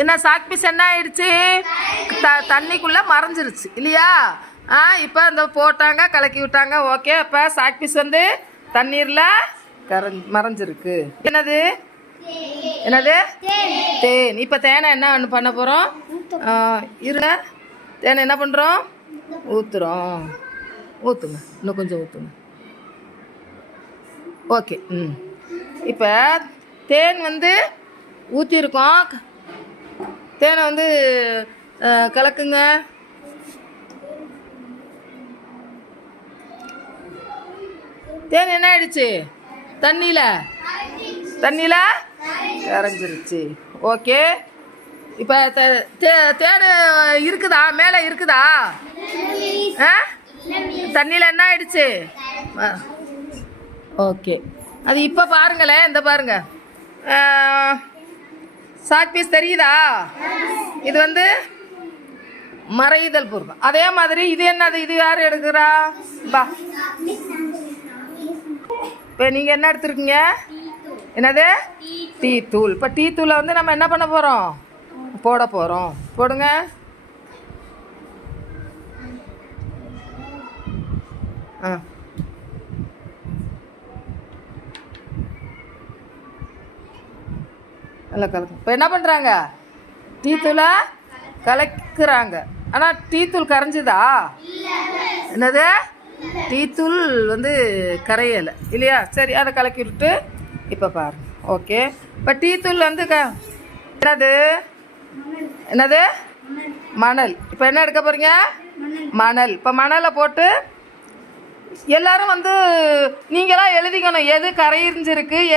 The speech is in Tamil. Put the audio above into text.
என்ன சாக் பீஸ் என்ன ஆயிடுச்சு? தண்ணிக்குள்ளே மறைஞ்சிருச்சு இல்லையா? இப்போ இந்த போட்டாங்க, கலக்கி விட்டாங்க. ஓகே, இப்போ சாக் பீஸ் வந்து தண்ணீரில் மறைஞ்சிருக்கு. என்னது என்னது? தேன். இப்போ தேனை என்ன பண்ண போகிறோம்? தேனை என்ன பண்ணுறோம்? ஊற்றுறோம். ஊற்றுங்க, இன்னும் கொஞ்சம் ஊற்றுங்க. ஓகே. இப்போ தேன் வந்து ஊற்றிருக்கோம். தேனை வந்து கலக்குங்க. தேன் என்ன ஆயிடுச்சு? தண்ணியில் கரைஞ்சிருச்சு. ஓகே. இப்போ தேன் இருக்குதா? மேலே இருக்குதா? தண்ணியில் என்ன ஆயிடுச்சு? ஓகே. அது இப்போ பாருங்களேன், இந்த பாருங்க, சாக் பீஸ் தெரியுதா? இது வந்து மறைதல் பொருள். அதே மாதிரி இது என்னது? இது யார் எடுக்கிறா? பா, இப்போ நீங்கள் என்ன எடுத்துருக்கீங்க? என்னது? டீ தூள். இப்போ டீ தூளை வந்து நம்ம என்ன பண்ண போகிறோம்? போட போகிறோம். போடுங்க. நல்லா கலக்கு. இப்போ என்ன பண்ணுறாங்க? டீ தூளை கலக்குறாங்க. ஆனால் டீ தூள் கரைஞ்சுதா? என்னது? டீ தூள் வந்து கரையலை இல்லையா? சரி, அதை கலக்கி விட்டுட்டு இப்போ பாருங்க. ஓகே. இப்போ டீ தூள் வந்து என்னது? மணல். இப்போ என்ன எடுக்க போகிறீங்க? மணல். இப்போ மணலை போட்டு எல்லாரும் வந்து நீங்களாம் எழுதிக்கணும், எது கரைஞ்சிருக்கு, எது